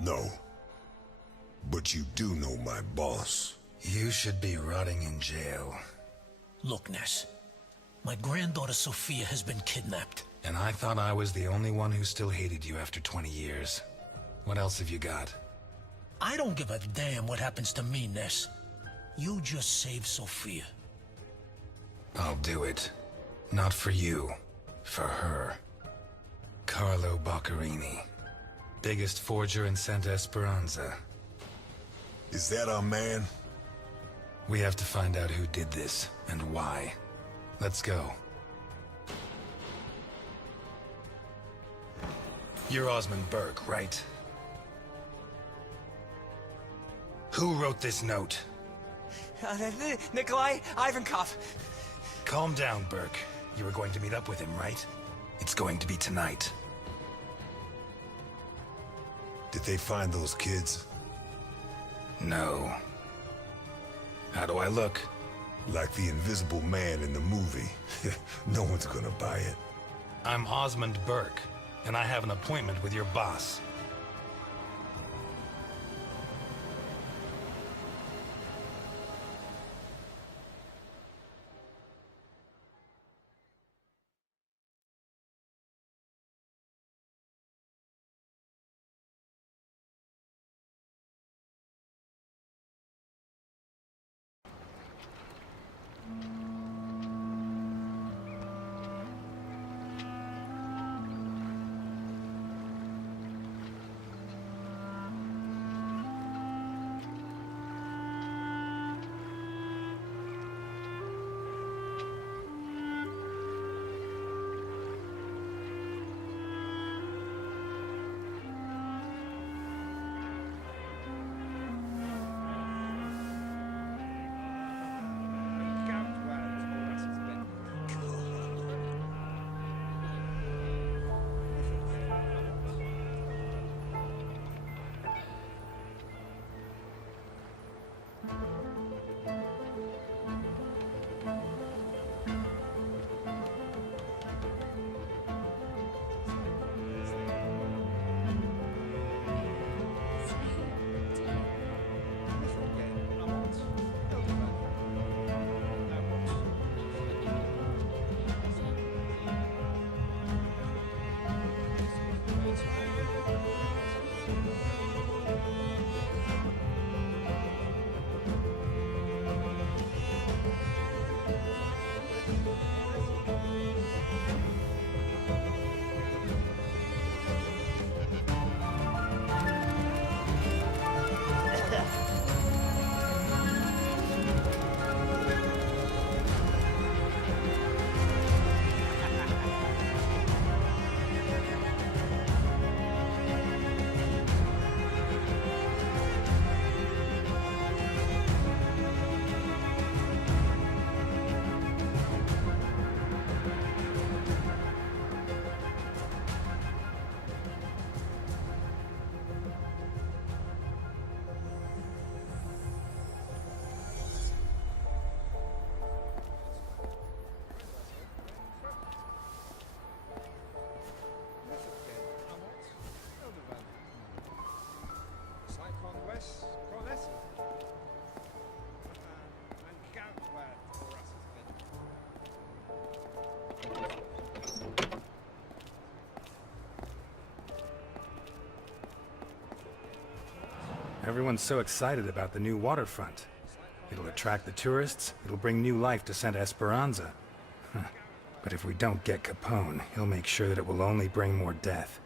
No. But you do know my boss. You should be rotting in jail. Look, Ness. My granddaughter Sophia has been kidnapped. And I thought I was the only one who still hated you after 20 years. What else have you got? I don't give a damn what happens to me, Ness. You just save Sophia. I'll do it. Not for you. For her. Carlo Boccarini. Biggest forger in Santa Esperanza. Is that our man? We have to find out who did this, and why. Let's go. You're Osmond Burke, right? Who wrote this note? Nikolai Ivankov. Calm down, Burke. You were going to meet up with him, right? It's going to be tonight. Did they find those kids? No. How do I look? Like the Invisible Man in the movie. No one's gonna buy it. I'm Osmond Burke, and I have an appointment with your boss. Everyone's so excited about the new waterfront. It'll attract the tourists, it'll bring new life to Santa Esperanza. But if we don't get Capone, he'll make sure that it will only bring more death.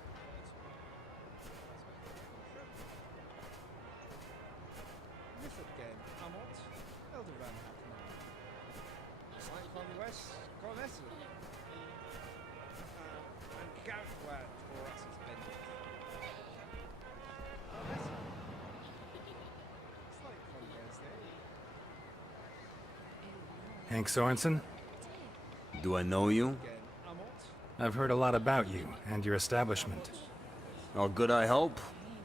Hank Sorensen? Do I know you? I've heard a lot about you and your establishment. All good, I hope.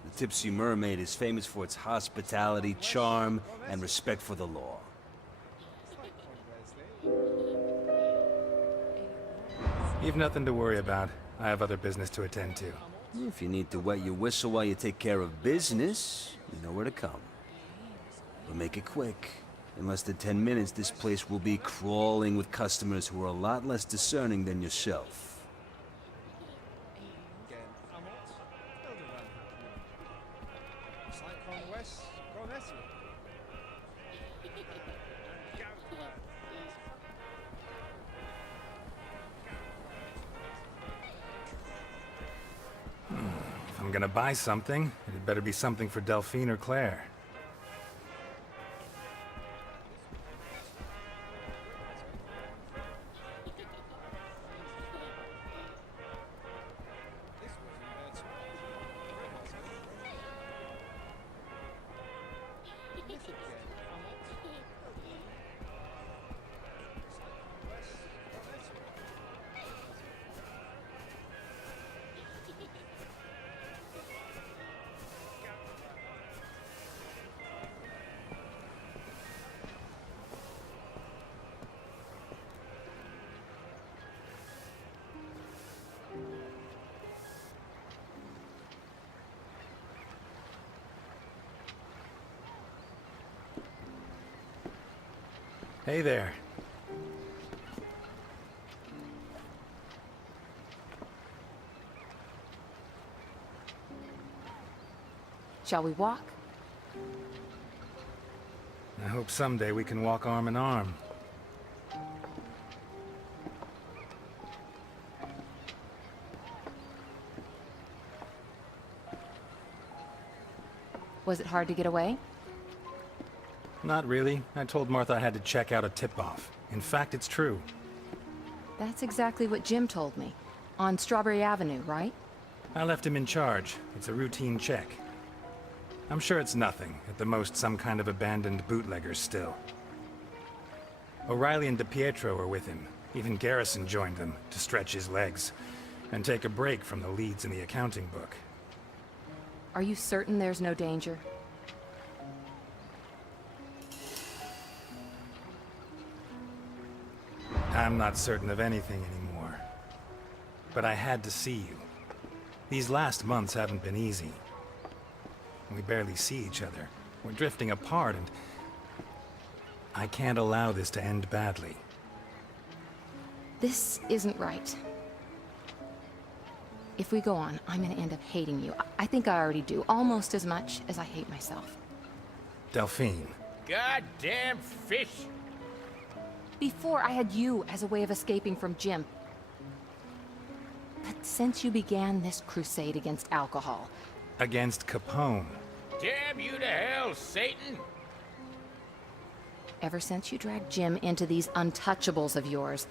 The Tipsy Mermaid is famous for its hospitality, charm, and respect for the law. You've nothing to worry about. I have other business to attend to. If you need to wet your whistle while you take care of business, you know where to come. But make it quick. In less than 10 minutes, this place will be crawling with customers who are a lot less discerning than yourself. If I'm gonna buy something, it better be something for Delphine or Claire. Hey there. Shall we walk? I hope someday we can walk arm in arm. Was it hard to get away? Not really. I told Martha I had to check out a tip-off. In fact, it's true. That's exactly what Jim told me. On Strawberry Avenue, right? I left him in charge. It's a routine check. I'm sure it's nothing. At the most, some kind of abandoned bootleggers still. O'Reilly and DiPietro were with him. Even Garrison joined them to stretch his legs and take a break from the leads in the accounting book. Are you certain there's no danger? I'm not certain of anything anymore. But I had to see you. These last months haven't been easy. We barely see each other. We're drifting apart, and I can't allow this to end badly. This isn't right. If we go on, I'm gonna end up hating you. I think I already do, almost as much as I hate myself. Delphine. Goddamn fish! Before, I had you as a way of escaping from Jim. But since you began this crusade against alcohol... Against Capone. Damn you to hell, Satan! Ever since you dragged Jim into these untouchables of yours,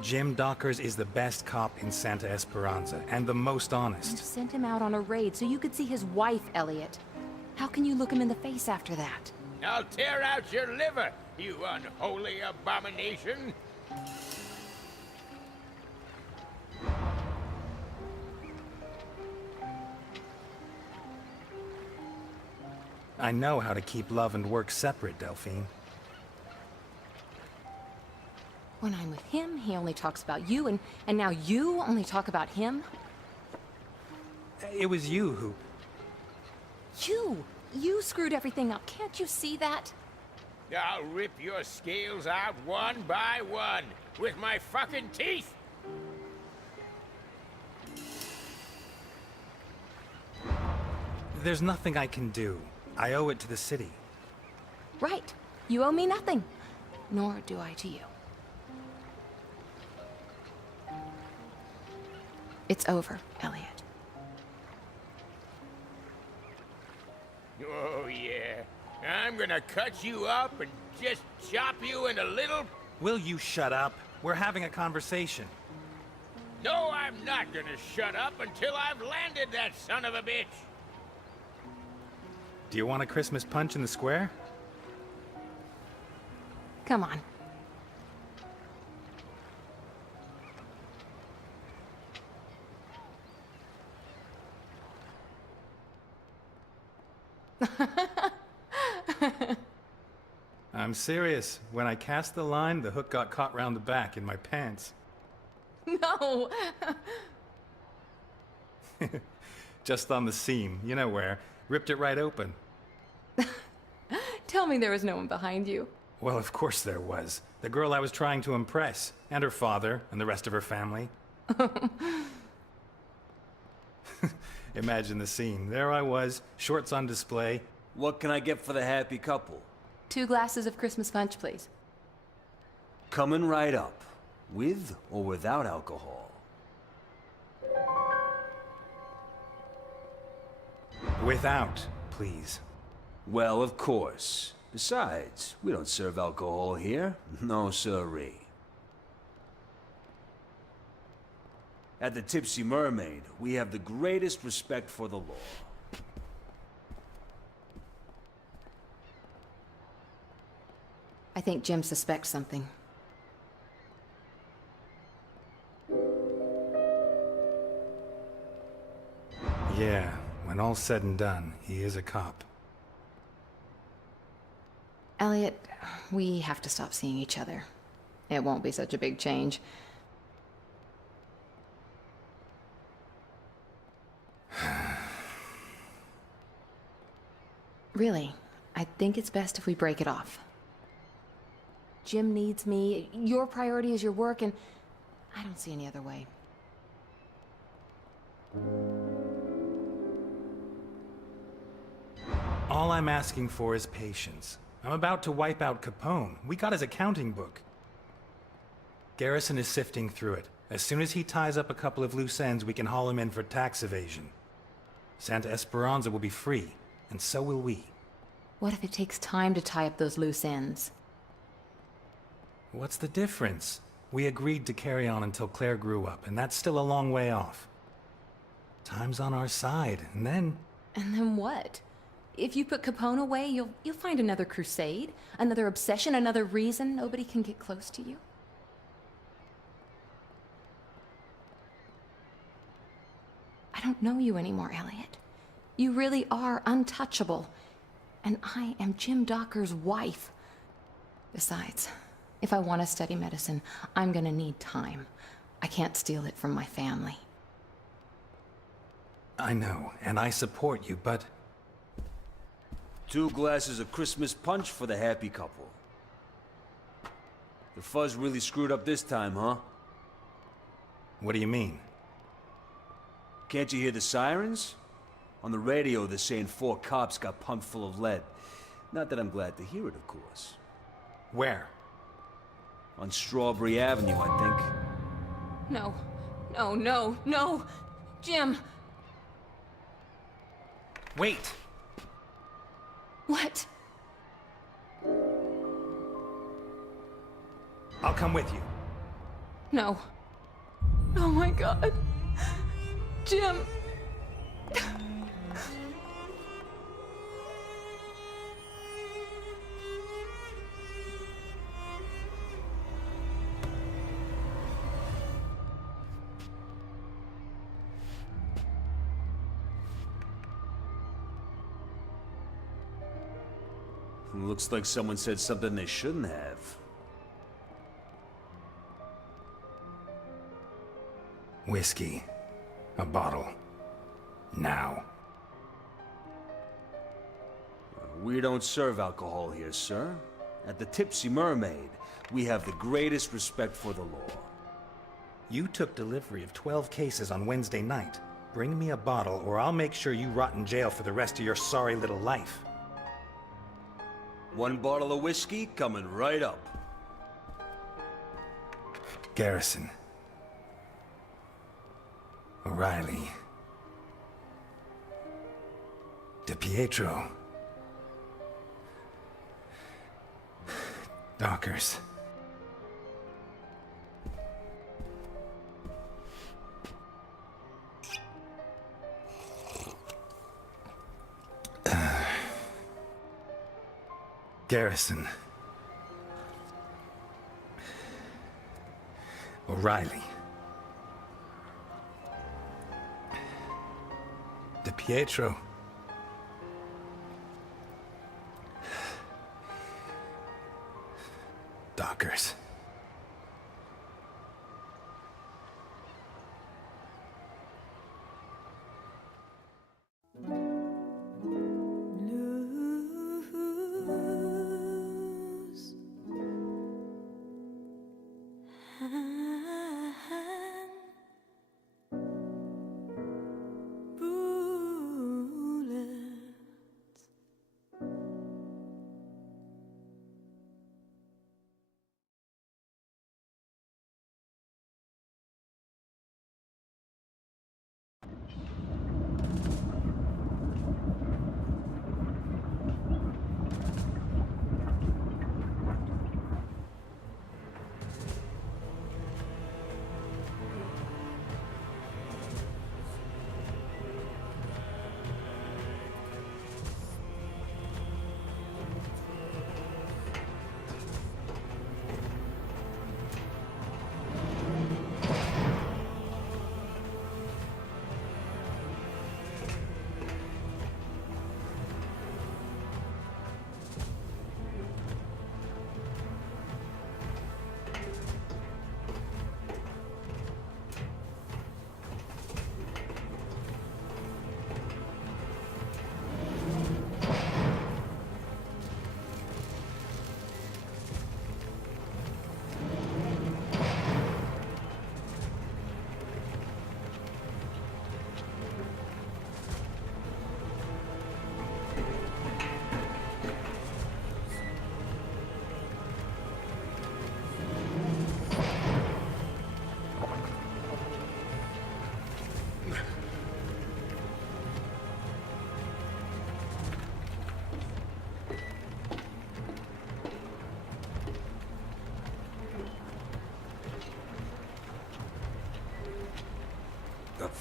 Jim Dockers is the best cop in Santa Esperanza, and the most you honest. sent him out on a raid so you could see his wife, Elliot. How can you look him in the face after that? I'll tear out your liver, you unholy abomination! I know how to keep love and work separate, Delphine. When I'm with him, he only talks about you, and now you only talk about him? It was you who... You screwed everything up. Can't you see that? I'll rip your scales out one by one, with my fucking teeth! There's nothing I can do. I owe it to the city. Right. You owe me nothing. Nor do I to you. It's over, Elliot. Oh, yeah. I'm gonna cut you up and just chop you into little... Will you shut up? We're having a conversation. No, I'm not gonna shut up until I've landed that son of a bitch! Do you want a Christmas punch in the square? Come on. I'm serious. When I cast the line, the hook got caught round the back in my pants. No! Just on the seam, you know where. Ripped it right open. Tell me there was no one behind you. Well, of course there was. The girl I was trying to impress, and her father, and the rest of her family. Imagine the scene. There I was, shorts on display. What can I get for the happy couple? 2 glasses of Christmas punch, please. Coming right up. With or without alcohol? Without, please. Well, of course. Besides, we don't serve alcohol here. No siree. At the Tipsy Mermaid, we have the greatest respect for the law. I think Jim suspects something. Yeah, when all's said and done, he is a cop. Elliot, we have to stop seeing each other. It won't be such a big change. Really, I think it's best if we break it off. Jim needs me, your priority is your work, and I don't see any other way. All I'm asking for is patience. I'm about to wipe out Capone. We got his accounting book. Garrison is sifting through it. As soon as he ties up a couple of loose ends, we can haul him in for tax evasion. Santa Esperanza will be free, and so will we. What if it takes time to tie up those loose ends? What's the difference? We agreed to carry on until Claire grew up, and that's still a long way off. Time's on our side, and then... And then what? If you put Capone away, you'll find another crusade, another obsession, another reason nobody can get close to you. I don't know you anymore, Elliot. You really are untouchable. And I am Jim Docker's wife. Besides, if I want to study medicine, I'm gonna need time. I can't steal it from my family. I know, and I support you, but... 2 glasses of Christmas punch for the happy couple. The fuzz really screwed up this time, huh? What do you mean? Can't you hear the sirens? On the radio, they're saying 4 cops got pumped full of lead. Not that I'm glad to hear it, of course. Where? On Strawberry Avenue, I think. No, no, no, no! Jim! Wait! What? I'll come with you. No. Oh my God. Jim! Looks like someone said something they shouldn't have. Whiskey. A bottle. Now. We don't serve alcohol here, sir. At the Tipsy Mermaid, we have the greatest respect for the law. You took delivery of 12 cases on Wednesday night. Bring me a bottle, or I'll make sure you rot in jail for the rest of your sorry little life. 1 bottle of whiskey coming right up. Garrison. O'Reilly. DiPietro. Dockers. Garrison. O'Reilly. DiPietro. Dockers.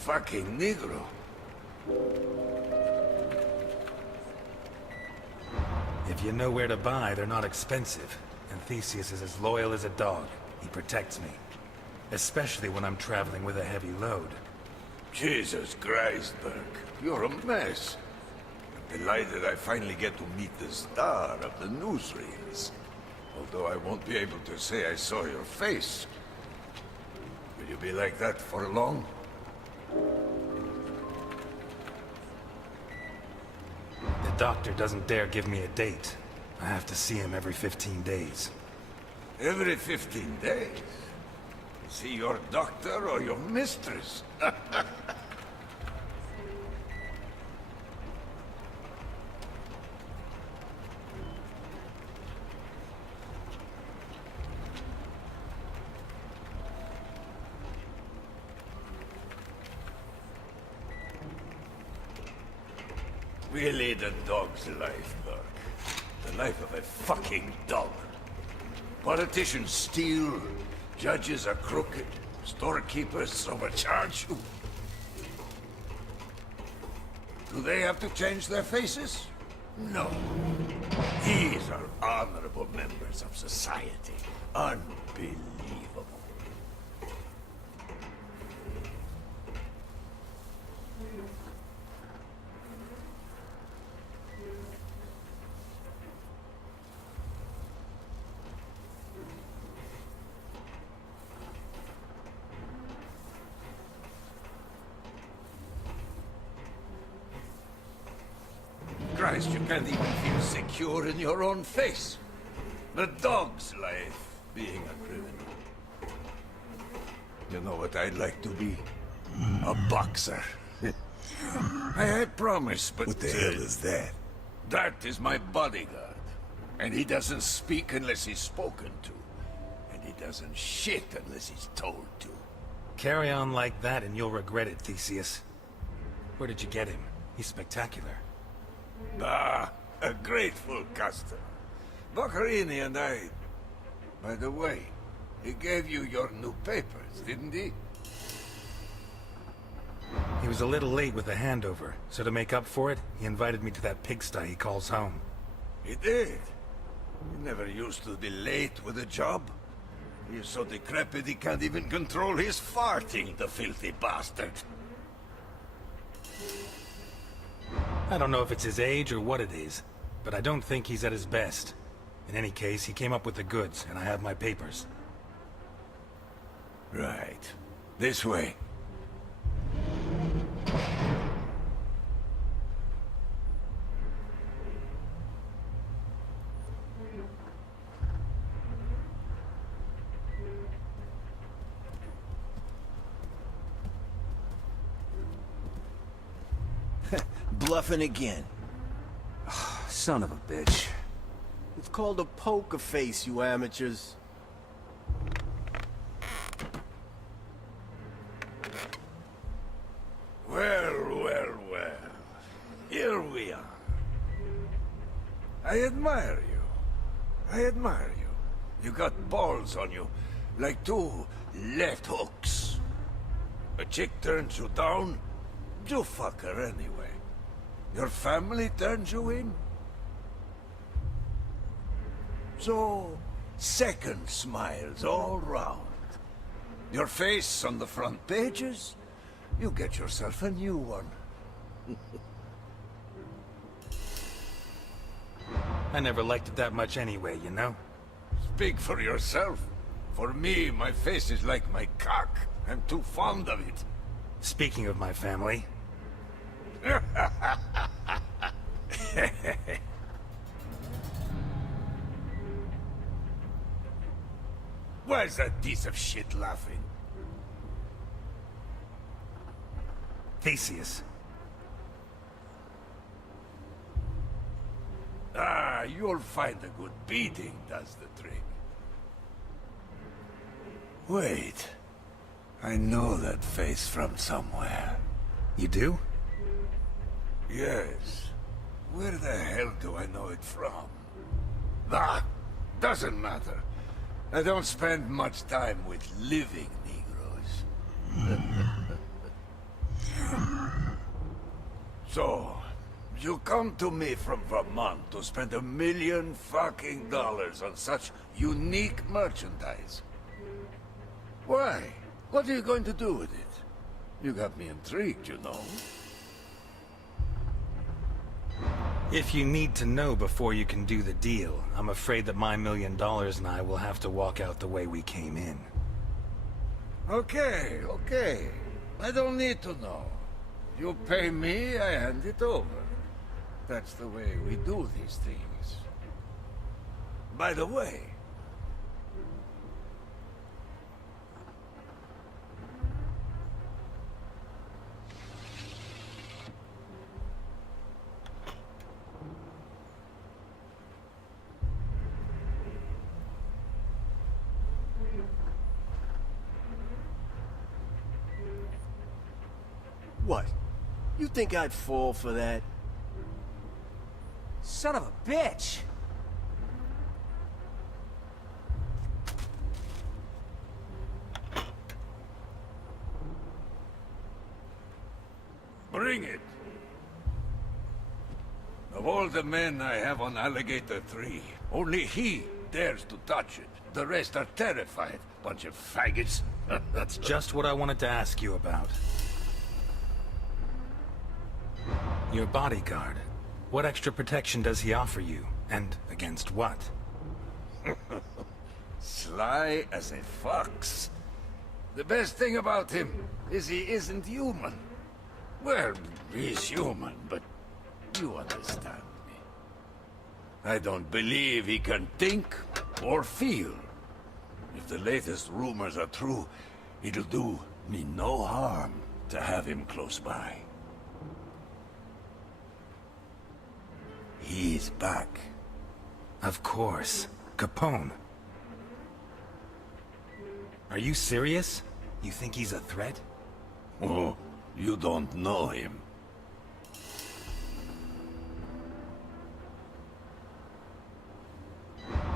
fucking Negro. If you know where to buy, they're not expensive. And Theseus is as loyal as a dog. He protects me. Especially when I'm traveling with a heavy load. Jesus Christ, Burke. You're a mess. I'm delighted I finally get to meet the star of the newsreels. Although I won't be able to say I saw your face. Will you be like that for long? The doctor doesn't dare give me a date. I have to see him every 15 days. Every 15 days? See your doctor or your mistress? We lead a dog's life, Burke. The life of a fucking dog. Politicians steal, judges are crooked, storekeepers overcharge you. Do they have to change their faces? No. These are honorable members of society. Unbelievable. Christ, you can't even feel secure in your own face. The dog's life, being a criminal. You know what I'd like to be? A boxer. I promise, but... What the hell is that? That is my bodyguard. And he doesn't speak unless he's spoken to. And he doesn't shit unless he's told to. Carry on like that and you'll regret it, Theseus. Where did you get him? He's spectacular. Ah, a grateful customer. Boccherini and I... By the way, he gave you your new papers, didn't he? He was a little late with the handover, so to make up for it, he invited me to that pigsty he calls home. He did. He never used to be late with a job. He's so decrepit he can't even control his farting, the filthy bastard. I don't know if it's his age or what it is, but I don't think he's at his best. In any case, he came up with the goods, and I have my papers. Right. This way. Bluffing again. Son of a bitch. It's called a poker face, you amateurs. Well. Here we are. I admire you. I admire you. You got balls on you, like two left hooks. A chick turns you down, you fuck her anyway. Your family turns you in. So, second smiles all round. Your face on the front pages, you get yourself a new one. I never liked it that much anyway, you know? Speak for yourself. For me, my face is like my cock. I'm too fond of it. Speaking of my family... Why is that piece of shit laughing? Theseus. Ah, you'll find a good beating does the trick. Wait. I know that face from somewhere. You do? Yes. Where the hell do I know it from? Ah, doesn't matter. I don't spend much time with living Negroes. So, you come to me from Vermont to spend $1 million fucking dollars on such unique merchandise. Why? What are you going to do with it? You got me intrigued, you know. If you need to know before you can do the deal, I'm afraid that my $1 million and I will have to walk out the way we came in. Okay, okay. I don't need to know. You pay me, I hand it over. That's the way we do these things. By the way... What? You think I'd fall for that? Son of a bitch! Bring it. Of all the men I have on Alligator 3, only he dares to touch it. The rest are terrified. Bunch of faggots. That's just what I wanted to ask you about. Your bodyguard. What extra protection does he offer you? And against what? Sly as a fox. The best thing about him is he isn't human. Well, he's human, but you understand me. I don't believe he can think or feel. If the latest rumors are true, it'll do me no harm to have him close by. He's back. Of course. Capone. Are you serious? You think he's a threat? Oh, you don't know him.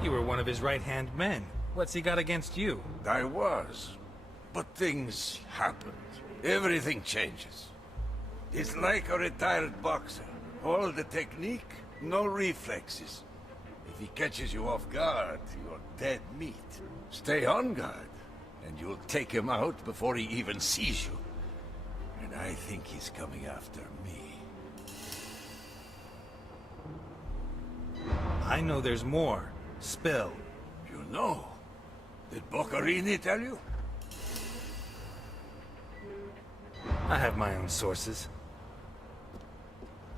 You were one of his right-hand men. What's he got against you? I was. But things happened. Everything changes. He's like a retired boxer. All the technique, no reflexes. If he catches you off guard, you're dead meat. Stay on guard, and you'll take him out before he even sees you. And I think he's coming after me. I know there's more. Spill. You know? Did Boccarini tell you? I have my own sources.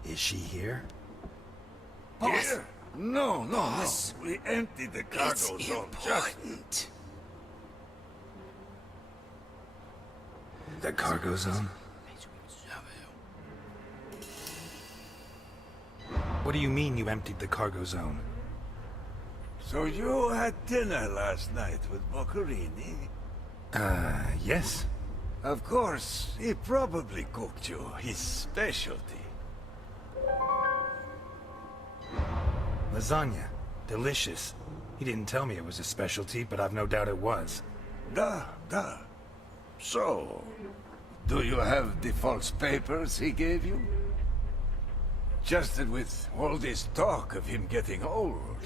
Is she here? Here? No, no, no. We emptied the cargo zone just... The cargo zone? What do you mean you emptied the cargo zone? So you had dinner last night with Boccarini? Yes. Of course, he probably cooked you his specialty. Lasagna. Delicious. He didn't tell me it was a specialty, but I've no doubt it was. Da. So, do you have the false papers he gave you? Just that with all this talk of him getting old,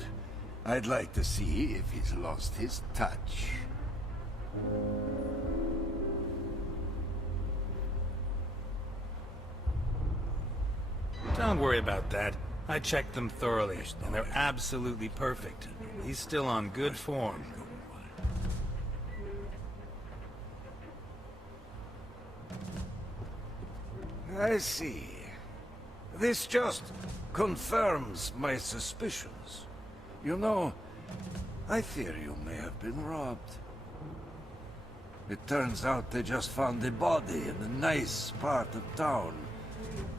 I'd like to see if he's lost his touch. Don't worry about that. I checked them thoroughly, and they're absolutely perfect. He's still on good form. I see. This just confirms my suspicions. You know, I fear you may have been robbed. It turns out they just found a body in a nice part of town.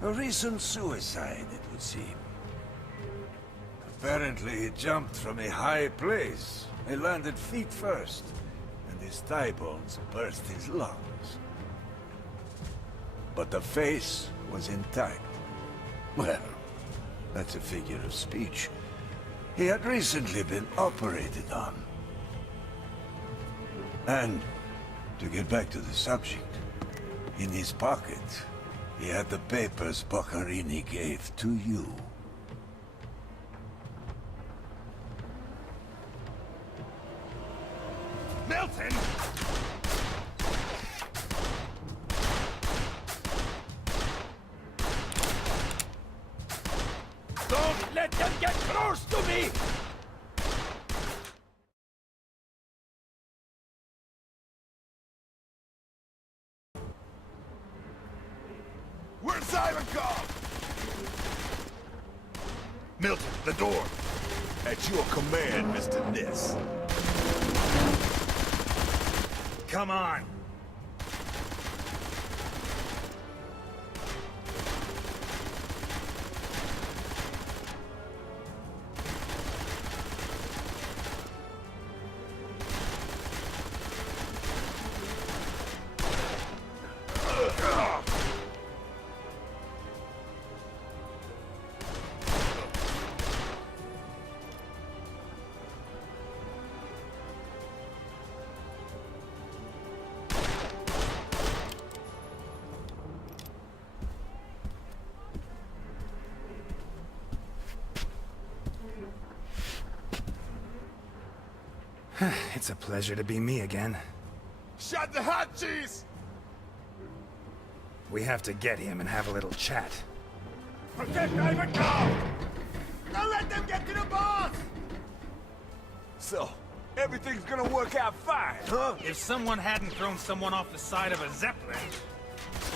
A recent suicide, it would seem. Apparently he jumped from a high place. He landed feet first, and his thigh bones burst his lungs. But the face was intact. Well, that's a figure of speech. He had recently been operated on. And, to get back to the subject, in his pocket, He had the papers Boccarini gave to you. Milton! Don't let them get close to me! Where's Ivankov? Milton, the door! At your command, Mr. Ness. Come on! It's a pleasure to be me again. Shut the hot cheese! We have to get him and have a little chat. Protect Ivankov! Don't let them get to the boss! So, everything's gonna work out fine, huh? If someone hadn't thrown someone off the side of a Zeppelin...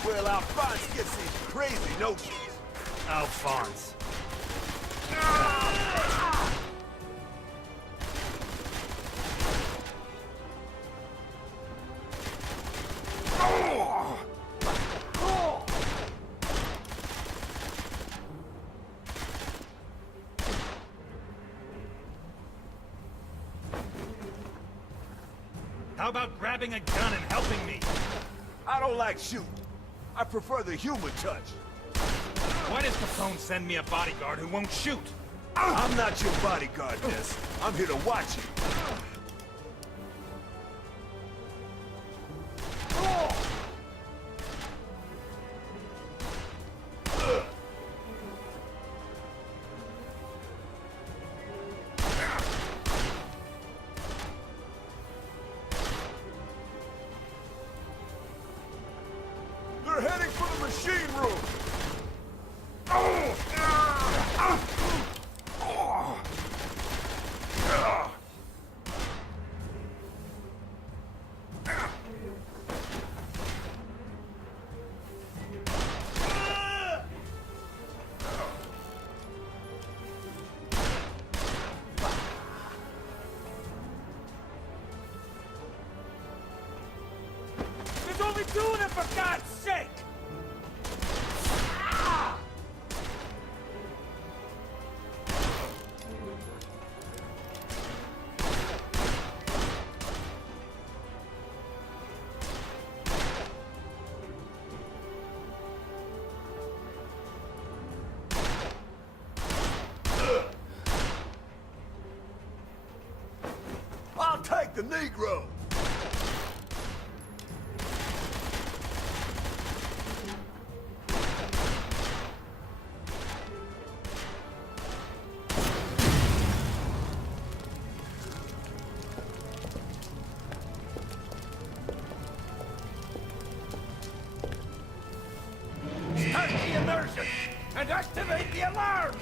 Well, Alphonse gets these crazy notions. Alphonse. How about grabbing a gun and helping me? I don't like shooting. I prefer the human touch. Why does Capone send me a bodyguard who won't shoot? I'm not your bodyguard, Ness. I'm here to watch you. They're heading for the machine room! There's only two of them, for God's sake! I'll take the Negro! Start the immersion and activate the alarm!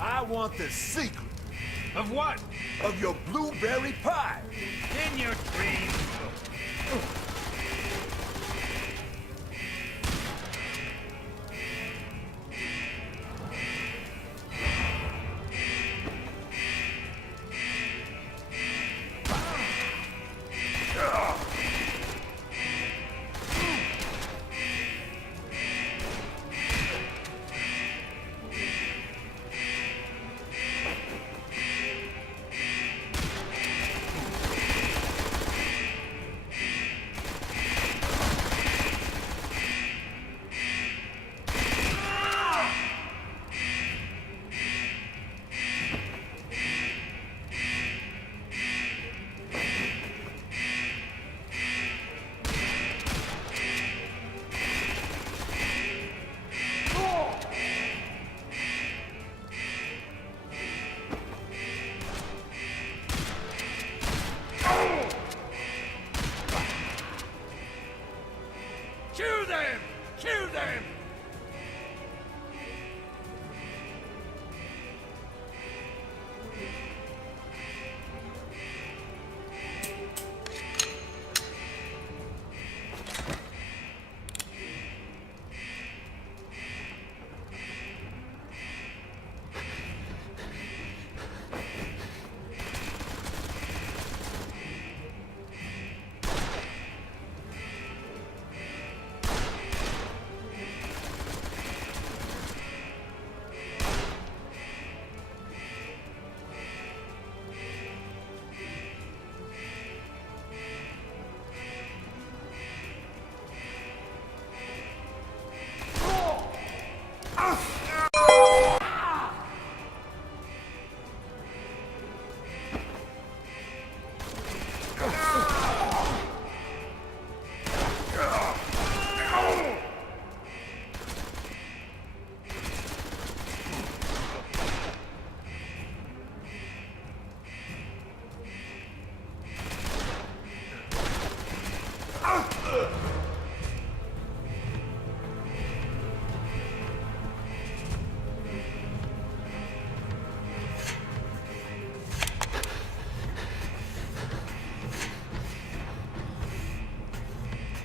I want the secret Of what? of your blueberry pie! In your dreams.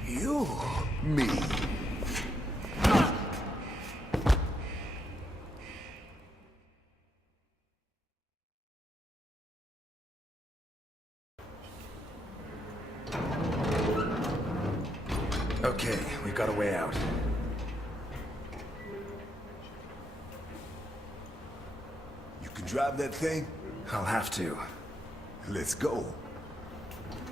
You? Me. Okay, we've got a way out. You can drive that thing? I'll have to. Let's go.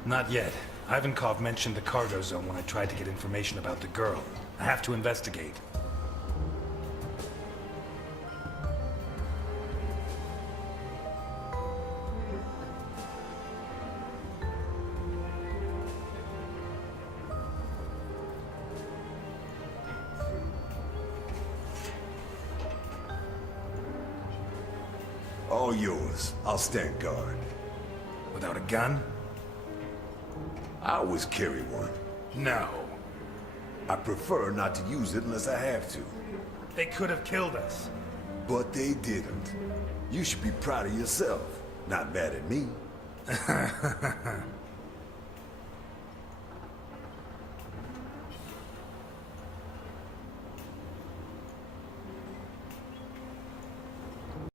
Not yet. Ivankov mentioned the cargo zone when I tried to get information about the girl. I have to investigate. All yours. I'll stand guard. Without a gun? I always carry one. No. I prefer not to use it unless I have to. They could have killed us. But they didn't. You should be proud of yourself, not mad at me.